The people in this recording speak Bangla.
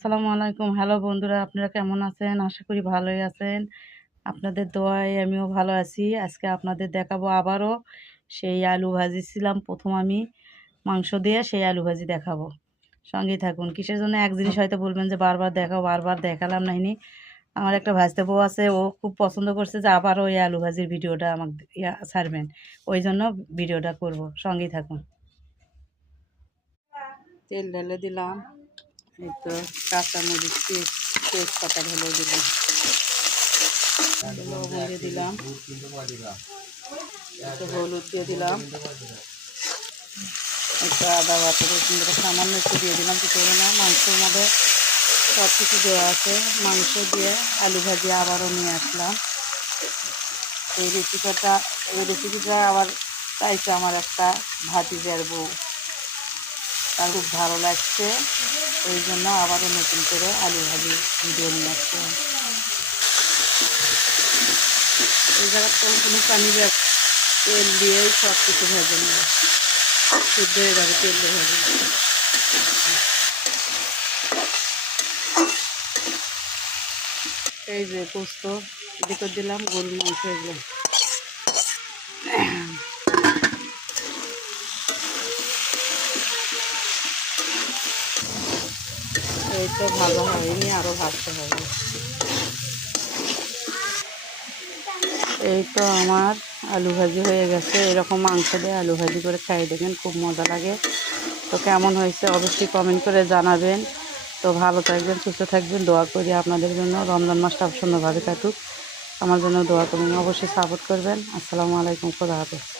আসসালামু আলাইকুম। হ্যালো বন্ধুরা, আপনারা কেমন আছেন? আশা করি ভালোই আছেন। আপনাদের দোয়ায় আমিও ভালো আছি। আজকে আপনাদের দেখাবো আবারও সেই আলু ভাজিছিলাম ১ম আমি মাংস দিয়ে সেই আলু ভাজি দেখাবো। সঙ্গেই থাকুন। কিসের জন্য এক জিনিস হয়তো বলবেন যে বারবার দেখাও, বারবার দেখালাম নাহিনি। আমার একটা ভাজতে বউ আছে, ও খুব পছন্দ করছে যে আবারও এই আলু ভাজির ভিডিওটা আমাকে ছাড়বেন। ওইজন্য ভিডিওটা করব। সঙ্গেই থাকুন। তেল ঢেলে দিলাম। এই তো কাঁচামরিচ তেজপাতা ঢেলে দিলাম, লবণ দিয়ে দিলাম, একটু হলুদ দিয়ে দিলাম, একটু আদা বাটা রসুন বাটা সামান্য একটু দিয়ে দিলাম, কিছু হবে না। মাংসের মধ্যে সব কিছু দেওয়া আছে। মাংস দিয়ে আলু ভাজি আবারও নিয়ে আসলাম। এই রেসিপিটা আবার চাইছে আমার একটা ভাতিজার বউ, তার খুব ভালো লাগছে, ওই জন্য আবারও নতুন করে আলু ভাজি ভিডিও নিয়ে আসলাম। এই জায়গার কোনো পানি তেল দিয়েই সব কিছু ভেজে নেব, শুদ্ধ হয়ে যাবে তেল দিয়ে ভেজে। এই যে পোস্ত এদিকে দিলাম, গরুর মাংস এগুলো এই তো ভাজা হয়নি, আরও ভাজতে হবে। এই তো আমার আলু ভাজি হয়ে গেছে। এরকম মাংস দিয়ে আলু ভাজি করে খাই দেখেন, খুব মজা লাগে। তো কেমন হয়েছে অবশ্যই কমেন্ট করে জানাবেন। তো ভালো থাকবেন, সুস্থ থাকবেন, দোয়া করি আপনাদের জন্য। রমজান মাসটা সুন্দরভাবে কাটুক, আমার জন্য দোয়া করবেন, অবশ্যই সাপোর্ট করবেন। আসসালামু আলাইকুম, খোদা হাফেজ।